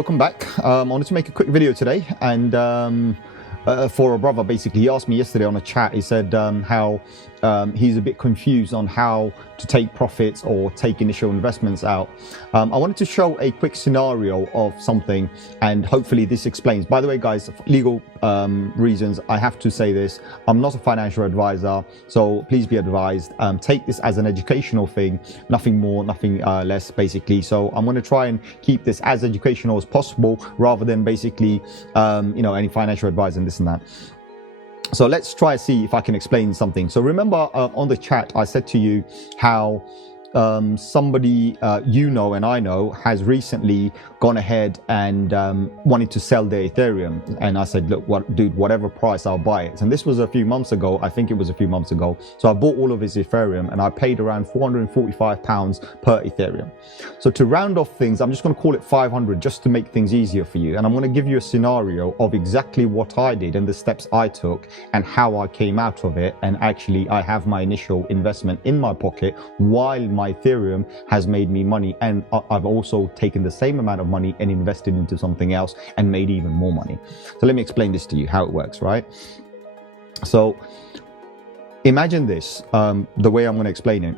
Welcome back. I wanted to make a quick video today, and for a brother, basically, he asked me yesterday on a chat. He said how he's a bit confused on how to take profits or take initial investments out. I wanted to show a quick scenario of something, and hopefully this explains. By the way, guys, for legal reasons, I have to say this: I'm not a financial advisor, so please be advised. Take this as an educational thing, nothing more, nothing less, basically. So I'm going to try and keep this as educational as possible, rather than basically, any financial advice and this and that. So let's try to see if I can explain something. So remember on the chat, I said to you how somebody and I know has recently gone ahead and wanted to sell their Ethereum, and I said, look, dude, whatever price, I'll buy it. And this was a few months ago. I think it was a few months ago. So I bought all of his Ethereum, and I paid around £445 per Ethereum. So to round off things, I'm just going to call it 500 just to make things easier for you. And I'm going to give you a scenario of exactly what I did and the steps I took and how I came out of it. And actually, I have my initial investment in my pocket while my Ethereum has made me money, and I've also taken the same amount of money and invested into something else and made even more money. So let me explain this to you, how it works, right? So imagine this, the way I'm going to explain it.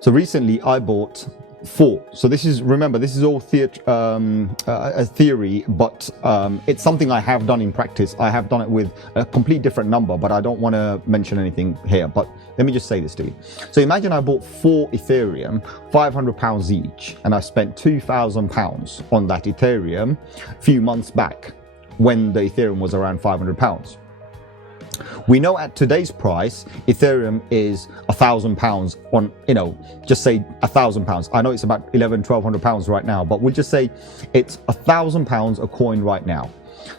So recently I bought 4. So this is, remember, this is all a theory, but it's something I have done in practice. I have done it with a complete different number, but I don't want to mention anything here. But let me just say this to you. So imagine I bought 4 Ethereum, £500 each, and I spent £2,000 on that Ethereum a few months back when the Ethereum was around £500. We know at today's price, Ethereum is £1,000 on, just say £1,000. I know it's about £1,100–1,200 right now, but we'll just say it's £1,000 a coin right now.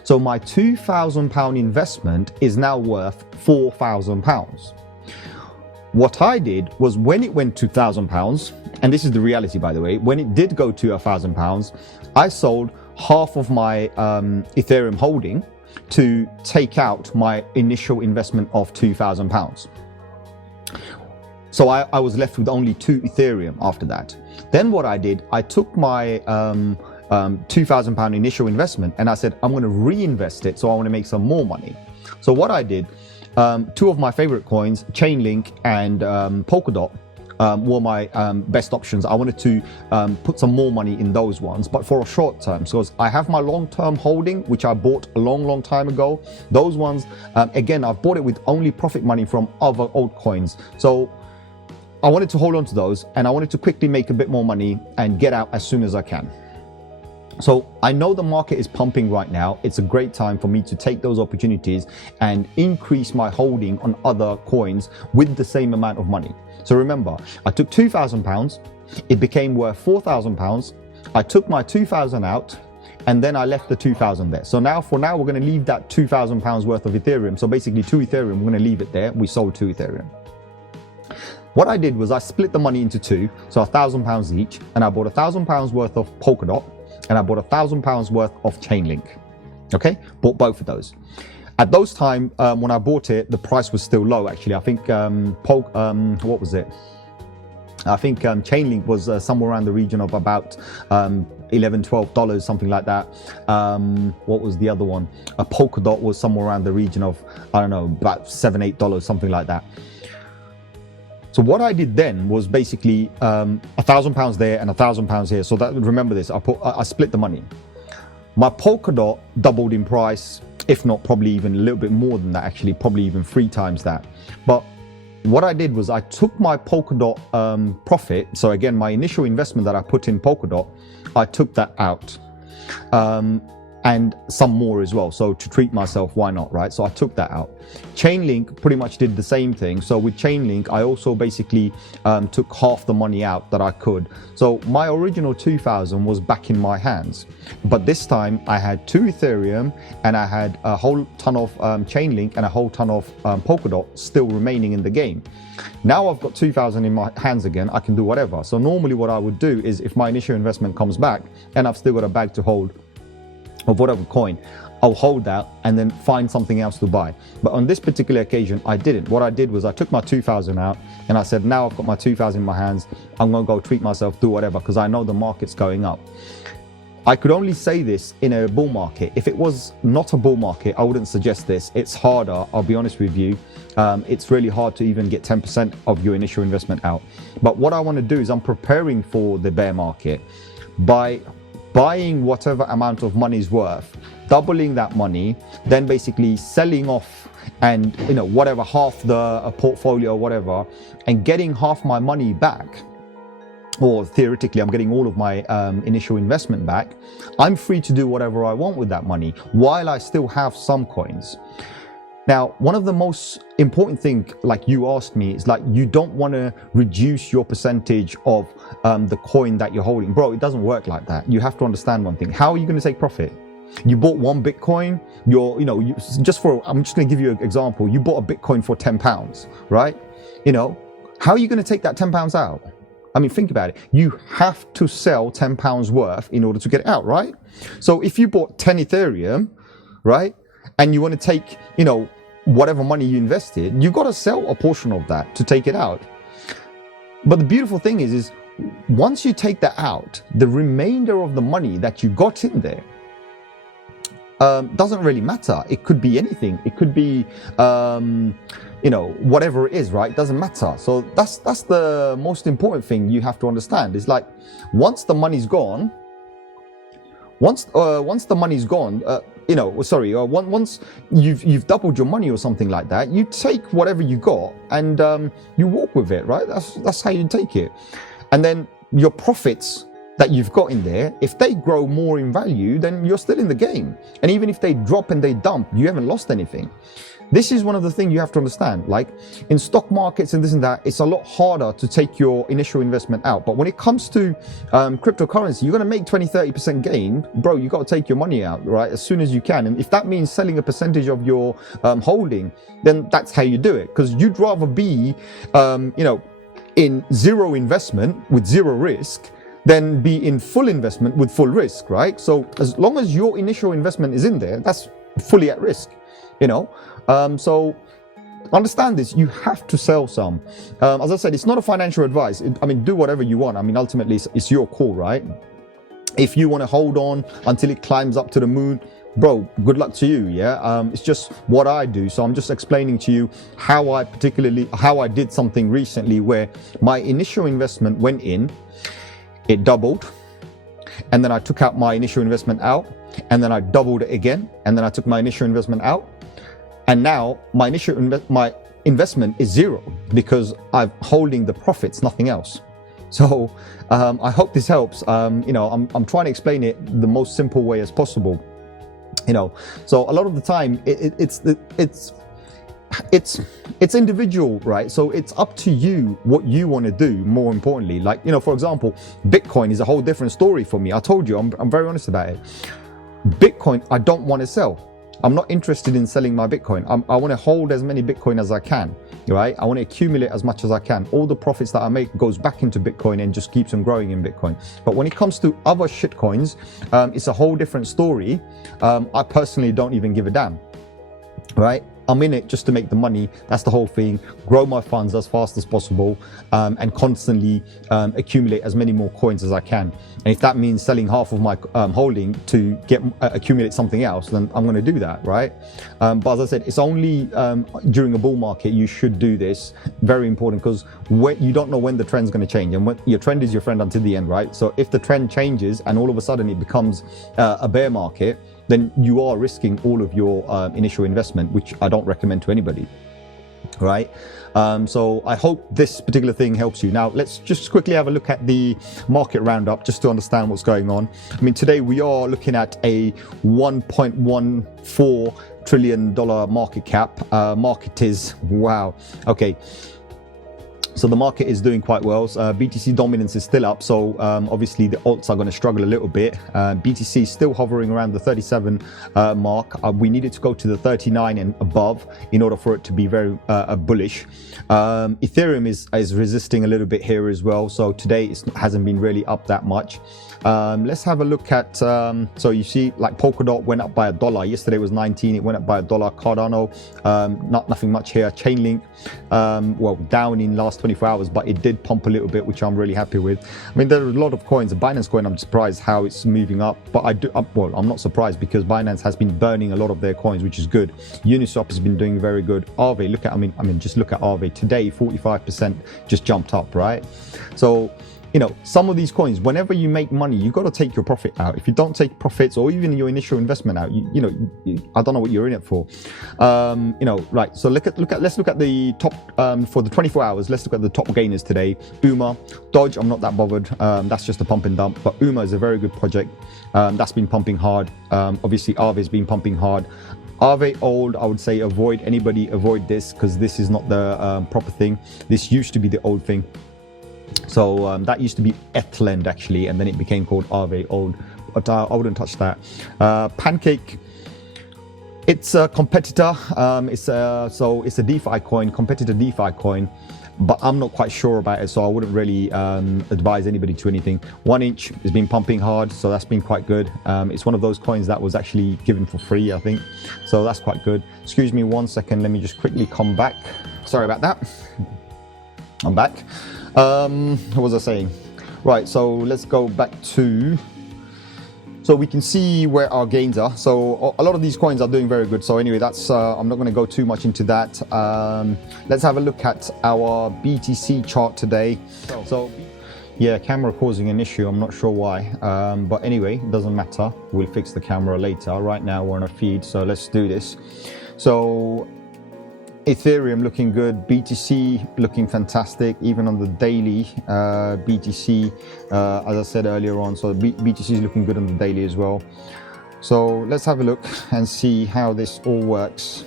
So my £2,000 investment is now worth £4,000. What I did was, when it went to £1,000, and this is the reality, by the way, when it did go to £1,000, I sold half of my Ethereum holding to take out my initial investment of £2,000. So I was left with only 2 Ethereum after that. Then what I did, I took my £2,000 initial investment, and I said, I'm going to reinvest it, so I want to make some more money. So what I did, 2 of my favorite coins, Chainlink and Polkadot, were my best options. I wanted to put some more money in those ones, but for a short term. So I have my long-term holding, which I bought a long time ago. Those ones, again, I've bought it with only profit money from other altcoins. So I wanted to hold on to those, and I wanted to quickly make a bit more money and get out as soon as I can. So I know the market is pumping right now. It's a great time for me to take those opportunities and increase my holding on other coins with the same amount of money. So remember, I took £2,000, it became worth £4,000. I took my 2,000 out, and then I left the 2,000 there. So now, for now, we're going to leave that £2,000 worth of Ethereum. So basically 2 Ethereum, we're going to leave it there. We sold 2 Ethereum. What I did was I split the money into 2, so £1,000 each, and I bought £1,000 worth of Polkadot, and I bought £1,000 worth of Chainlink. Okay, bought both of those. At those time, when I bought it, the price was still low. Actually, I think what was it? I think Chainlink was somewhere around the region of about $11–12, something like that. What was the other one? A Polkadot was somewhere around the region of, I don't know, about $7–8, something like that. So what I did then was basically £1,000 there and £1,000 here. So that, remember this, I split the money. My Polkadot doubled in price, if not probably even a little bit more than that, actually, probably even 3 times that. But what I did was I took my Polkadot profit. So again, my initial investment that I put in Polkadot, I took that out. And some more as well. So to treat myself, why not, right? So I took that out. Chainlink pretty much did the same thing. So with Chainlink, I also basically took half the money out that I could. So my original 2,000 was back in my hands. But this time I had 2 Ethereum, and I had a whole ton of Chainlink and a whole ton of Polkadot still remaining in the game. Now I've got 2,000 in my hands again, I can do whatever. So normally what I would do is, if my initial investment comes back and I've still got a bag to hold of whatever coin, I'll hold that and then find something else to buy. But on this particular occasion, I didn't. What I did was I took my 2,000 out, and I said, now I've got my 2,000 in my hands, I'm gonna go treat myself, do whatever, because I know the market's going up. I could only say this in a bull market. If it was not a bull market, I wouldn't suggest this. It's harder, I'll be honest with you. It's really hard to even get 10% of your initial investment out. But what I want to do is I'm preparing for the bear market by buying whatever amount of money is worth, doubling that money, then basically selling off and whatever, half the portfolio or whatever, and getting half my money back. Or theoretically, I'm getting all of my initial investment back. I'm free to do whatever I want with that money while I still have some coins. Now, one of the most important thing, like you asked me, is like you don't want to reduce your percentage of the coin that you're holding. Bro, it doesn't work like that. You have to understand one thing. How are you going to take profit? You bought one Bitcoin, I'm just going to give you an example. You bought a Bitcoin for £10, right? How are you going to take that £10 out? I mean, think about it. You have to sell £10 worth in order to get it out, right? So if you bought 10 Ethereum, right, and you want to take, whatever money you invested, you got to sell a portion of that to take it out. But the beautiful thing is once you take that out, the remainder of the money that you got in there doesn't really matter. It could be anything. It could be, whatever it is, right? It doesn't matter. So that's the most important thing you have to understand. Is like once the money's gone, once you've doubled your money or something like that, you take whatever you got and you walk with it, right? That's how you take it. And then your profits that you've got in there, if they grow more in value, then you're still in the game. And even if they drop and they dump, you haven't lost anything. This is one of the things you have to understand. Like in stock markets and this and that, it's a lot harder to take your initial investment out. But when it comes to cryptocurrency, you're going to make 20-30% gain. Bro, you got to take your money out, right, as soon as you can. And if that means selling a percentage of your holding, then that's how you do it. Because you'd rather be, in zero investment with zero risk than be in full investment with full risk, right? So as long as your initial investment is in there, that's fully at risk, So understand this, you have to sell some. As I said, it's not a financial advice. Do whatever you want. Ultimately, it's your call, right? If you want to hold on until it climbs up to the moon, bro, good luck to you, yeah? It's just what I do. So I'm just explaining to you how I did something recently where my initial investment went in, it doubled, and then I took out my initial investment out, and then I doubled it again, and then I took my initial investment out, and now my investment is zero because I'm holding the profits, nothing else. So I hope this helps. I'm trying to explain it the most simple way as possible. So a lot of the time it's individual, right? So it's up to you what you want to do. More importantly, like for example, Bitcoin is a whole different story for me. I told you, I'm very honest about it. Bitcoin, I don't want to sell. I'm not interested in selling my Bitcoin. I want to hold as many Bitcoin as I can, right? I want to accumulate as much as I can. All the profits that I make goes back into Bitcoin and just keeps on growing in Bitcoin. But when it comes to other shit coins, it's a whole different story. I personally don't even give a damn, right? I'm in it just to make the money. That's the whole thing. Grow my funds as fast as possible and constantly accumulate as many more coins as I can. And if that means selling half of my holding to accumulate something else, then I'm going to do that, right? But as I said, it's only during a bull market you should do this. Very important, because you don't know when the trend's going to change, and your trend is your friend until the end, right? So if the trend changes and all of a sudden it becomes a bear market, then you are risking all of your initial investment, which I don't recommend to anybody, right? So I hope this particular thing helps you. Now, let's just quickly have a look at the market roundup just to understand what's going on. Today we are looking at a $1.14 trillion market cap. Market is, wow, okay. So the market is doing quite well. BTC dominance is still up, so obviously the alts are going to struggle a little bit. BTC is still hovering around the 37 mark. We needed to go to the 39 and above in order for it to be very bullish. Ethereum is resisting a little bit here as well. So today it hasn't been really up that much. Let's have a look at, so you see like Polkadot went up by $1. Yesterday was 19, it went up by $1. Cardano, nothing much here. Chainlink, well, down in last 24 hours, but it did pump a little bit, which I'm really happy with. I mean, there are a lot of coins. The Binance coin, I'm surprised how it's moving up, but well, I'm not surprised because Binance has been burning a lot of their coins, which is good. Uniswap has been doing very good. Aave, look at, I mean, just look at Aave today, 45% just jumped up, right? So, you know, some of these coins, whenever you make money, you got to take your profit out. If you don't take profits or even your initial investment out, you know, I don't know what you're in it for. You know, right. So let's look at the top for the 24 hours. Let's look at the top gainers today. UMA, Dodge, I'm not that bothered. That's just a pump and dump. But UMA is a very good project. That's been pumping hard. Obviously, Aave has been pumping hard. Aave old, I would say avoid this because this is not the proper thing. This used to be the old thing. So that used to be Ethlend actually, and then it became called Aave old, but I wouldn't touch that. Pancake, it's a competitor. So it's a DeFi coin, competitor DeFi coin, but I'm not quite sure about it, so I wouldn't really advise anybody to anything. 1 inch has been pumping hard, so that's been quite good. It's one of those coins that was actually given for free, I think, so that's quite good. Excuse me 1 second, let me just quickly come back. Sorry about that. I'm back. What was I saying? Right, so let's go back to, so we can see where our gains are. So a lot of these coins are doing very good. So anyway, that's I'm not going to go too much into that. Let's have a look at our BTC chart today. So yeah, camera causing an issue, I'm not sure why, but anyway, it doesn't matter, we'll fix the camera later. Right now we're on a feed, so let's do this. So Ethereum looking good, BTC looking fantastic, even on the daily. BTC, as I said earlier on, so BTC is looking good on the daily as well. So let's have a look and see how this all works.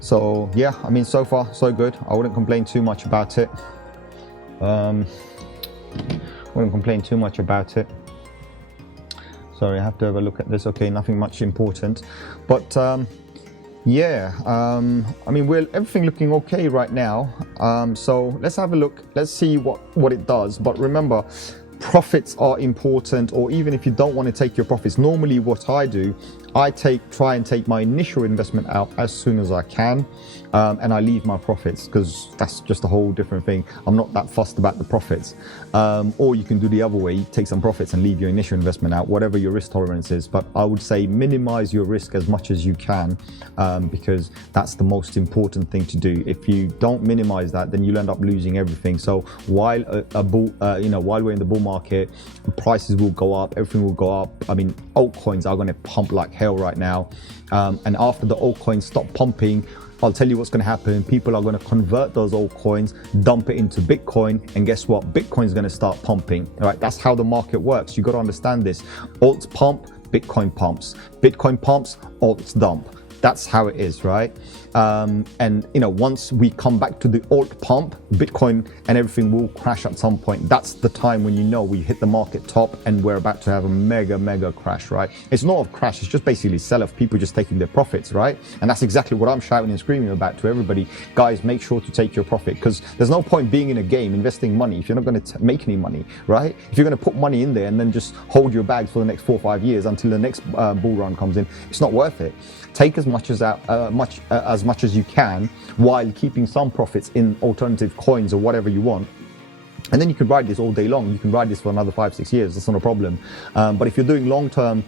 So yeah, I mean, so far so good. I wouldn't complain too much about it. Sorry, I have to have a look at this. Okay, nothing much important, but yeah, I mean, everything looking okay right now. So let's have a look. Let's see what it does. But remember, profits are important, or even if you don't want to take your profits, normally what I do, I try and take my initial investment out as soon as I can, and I leave my profits, because that's just a whole different thing. I'm not that fussed about the profits. Or you can do the other way, take some profits and leave your initial investment out, whatever your risk tolerance is. But I would say minimize your risk as much as you can, because that's the most important thing to do. If you don't minimize that, then you'll end up losing everything. So while while we're in the bull market, prices will go up, everything will go up. I mean, altcoins are going to pump like hell right now, and after the altcoins stop pumping, I'll tell you what's going to happen. People are going to convert those altcoins, dump it into Bitcoin, and guess what? Bitcoin's going to start pumping. All right, that's how the market works. You got to understand this. Alts pump, Bitcoin pumps. Bitcoin pumps, alts dump. That's how it is, right? And you know, once we come back to the alt pump, Bitcoin and everything will crash at some point. That's the time when you know we hit the market top and we're about to have a mega crash, right? It's not a crash, it's just basically sell-off, people just taking their profits, right? And that's exactly what I'm shouting and screaming about to everybody. Guys, make sure to take your profit, because there's no point being in a game investing money if you're not going to make any money, right? If you're going to put money in there and then just hold your bags for the next 4 or 5 years until the next bull run comes in, it's not worth it. Take as much as you can, while keeping some profits in alternative coins or whatever you want. And then you can ride this all day long. You can ride this for another 5-6 years. That's not a problem. But if you're doing long-term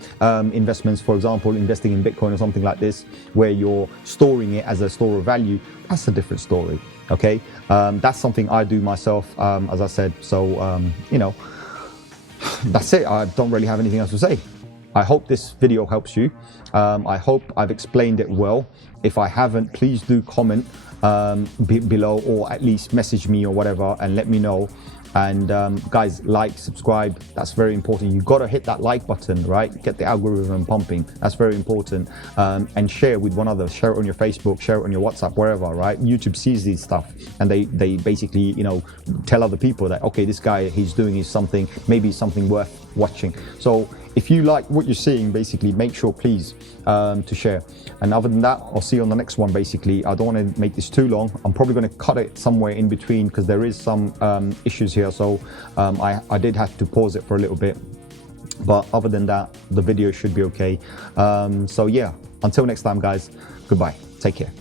investments, for example, investing in Bitcoin or something like this, where you're storing it as a store of value, that's a different story. Okay, that's something I do myself, as I said. So you know, that's it. I don't really have anything else to say. I hope this video helps you. I hope I've explained it well. If I haven't, please do comment below, or at least message me or whatever and let me know. And guys, like, subscribe, that's very important. You got to hit that like button, right? Get the algorithm pumping, that's very important. And share with one another, share it on your Facebook, share it on your WhatsApp, wherever, right? YouTube sees these stuff and they basically, you know, tell other people that, okay, this guy, he's doing is something, maybe something worth watching. So if you like what you're seeing, basically, make sure, please, to share. And other than that, I'll see you on the next one, basically. I don't want to make this too long. I'm probably going to cut it somewhere in between because there is some issues here. So I did have to pause it for a little bit. But other than that, the video should be okay. So yeah, until next time, guys, goodbye. Take care.